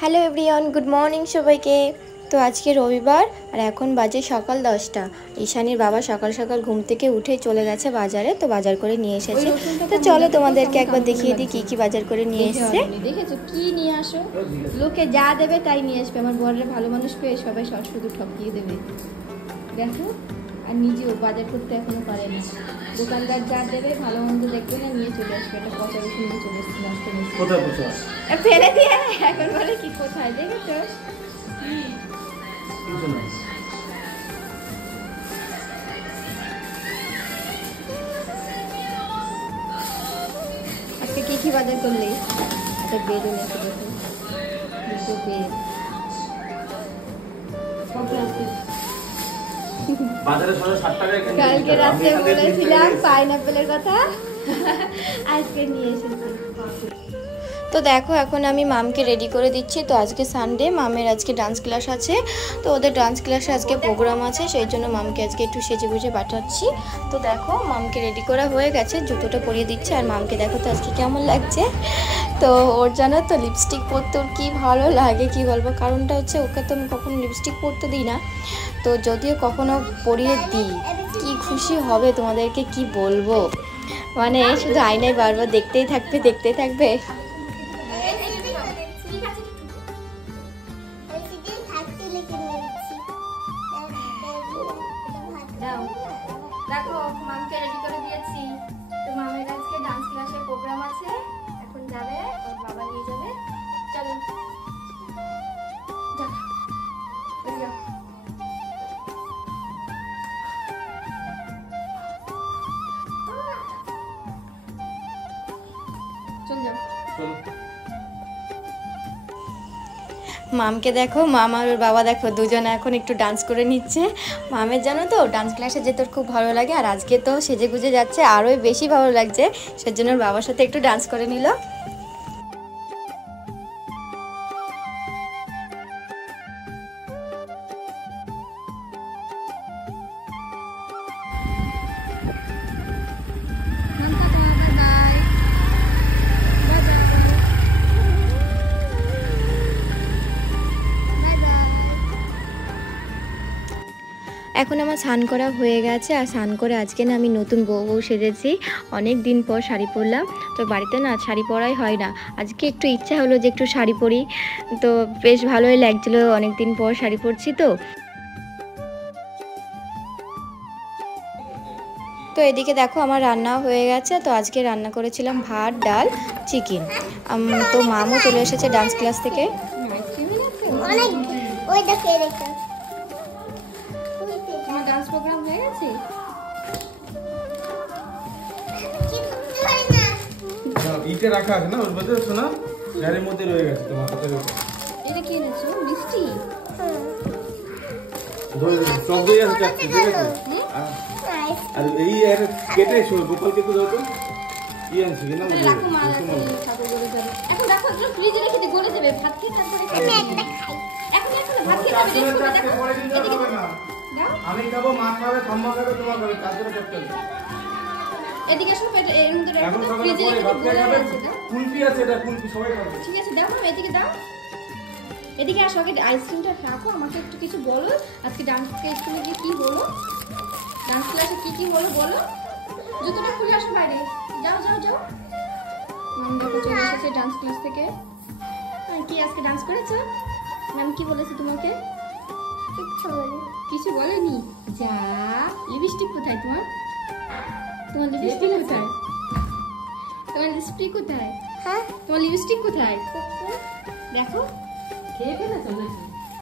Hello everyone, good morning সবাইকে। তো আজকে রবিবার আর এখন বাজে সকাল 10টা। ঈশানীর বাবা সকাল সকাল ঘুম থেকে উঠে চলে গেছে বাজারে, তো বাজার করে নিয়ে এসেছে। তো চলো তোমাদেরকে একবার দেখিয়ে দিই কি বাজার করে নিয়ে এসেছে। দেখেছো কি নিয়ে আসো, লোকে যা দেবে তাই নিয়ে আসবে। আমার বরের ভালো মানুষ পেয়ে সবাই শুধু ঠকিয়ে দেবে। দেখো, আর নিজেও বাজার করতে এখনো পারে না। দোকানদার যা দেবে ভালো মন্দ দেখবে না, নিয়ে চলে আসবে। একটা পচা রসুন নিয়ে চলে এসছে আসতে কোথায় পচা ফেলে দিয়ে এখন বলে কি কোথায়, দেখেছো? আজকে কি বাজার করলে? একটা বেড এনেছে, দেখো, দুটো বেড। কালকে রাতে বলেছিলাম পাইনাপেলের কথা, আজকে নিয়ে এসেছি। তো দেখো এখন আমি মামকে রেডি করে দিচ্ছি। তো আজকে সানডে, মামের আজকে ডান্স ক্লাস আছে। তো ওদের ডান্স ক্লাসে আজকে প্রোগ্রাম আছে, সেই জন্য মামকে আজকে একটু সেজে গুজে পাঠাচ্ছি। তো দেখো মামকে রেডি করা হয়ে গেছে, জুতোটা পরিয়ে দিচ্ছে। আর মামকে দেখো তো আজকে কেমন লাগছে। তো ওর জানো তো লিপস্টিক পরতে ওর কী ভালো লাগে কি বলবো। কারণটা হচ্ছে ওকে তো আমি কখনো লিপস্টিক পরতে দিই না, তো যদিও কখনো পরিয়ে দিই কি খুশি হবে তোমাদেরকে কি বলবো। মানে শুধু আয়নায় বারবার দেখতেই থাকবে। দেখো মামকে রেডি করে দিয়েছি। তো মামের আজকে ডান্স ক্লাসের প্রোগ্রাম আছে, এখন যাবে, ওর বাবা নিয়ে যাবে। চলো যাও। চল যাও। মামকে দেখো, মাম আর ওর বাবা দেখো দুজনে এখন একটু ডান্স করে নিচ্ছে। মামের জানো তো ডান্স ক্লাসে যেতে ওর খুব ভালো লাগে, আর আজকে তো সেজে গুজে যাচ্ছে, আরোই বেশি ভালো লাগছে। সেজন্য ওর বাবার সাথে একটু ডান্স করে নিল। এখন আমার স্নান করা হয়ে গেছে, আর স্নান করে আজকে না আমি নতুন বউ সেজেছি। অনেক দিন পর শাড়ি পরলাম। তো বাড়িতে না শাড়ি পরাই হয় না, আজকে একটু ইচ্ছা হলো যে একটু শাড়ি পরি। তো বেশ ভালোই লাগছিলো, অনেক দিন পর শাড়ি পরছি। তো এদিকে দেখো আমার রান্না হয়ে গেছে। তো আজকে রান্না করেছিলাম ভাত, ডাল, চিকেন। তো মামও চলে এসেছে ডান্স ক্লাস থেকে। ডান্স প্রোগ্রাম হয়ে গেছে। ইটে রাখা আছে না, ওর মধ্যে শোনা গাড়ির মধ্যে রয়ে গেছে তোমার হাতের উপর। এটা কি এনেছো? মিষ্টি সব দিয়ে আছে চাচ্ছি, ঠিক আছে। আর এই কেটে গোপালকে তো দাও তো, কি আনছি কিনা রাখো, মা ঠাকুর গলে যাবে। এখন রাখো, একটু ফ্রিজে রেখে দিয়ে গলে যাবে। ভাত খেয়ে তারপরে খাবে। এখন ভাত খেয়ে তারপরে রেস্ট করবে। দেখো আমি খাবো, মা খাবে, ঠাম্মা খাবে, তোমার খাবে, তারপরে করতে হবে। এদিকে আসো, এর মধ্যে রাখো, এখন ফ্রিজে রেখে দিয়ে গলে আছে। দাও, কুলফি আছে, এটা কুলফি সবাই খাবে। ঠিক আছে, দাও, এদিকে দাও। এদিকে আসো, আগে আইসক্রিমটা রাখো। আমাকে একটু কিছু বলো, আজকে ডান্স স্কুলে গিয়ে কি হলো, ডান্স ক্লাসে কি হলো বলো। জুতোটা খুলে আসো বাইরে, যাও। ম্যাম দেখো চলে এসেছে ডান্স ক্লাস থেকে। কি আজকে ডান্স করেছো? ম্যাম কি বলেছে তোমাকে? কিছু বলেনি। যা, লিপস্টিক কোথায় তোমার? তোমার লিপস্টিক কোথায়? তোমার লিপস্টিক কোথায়? দেখো, খেয়ে ফেলেছো নাকি?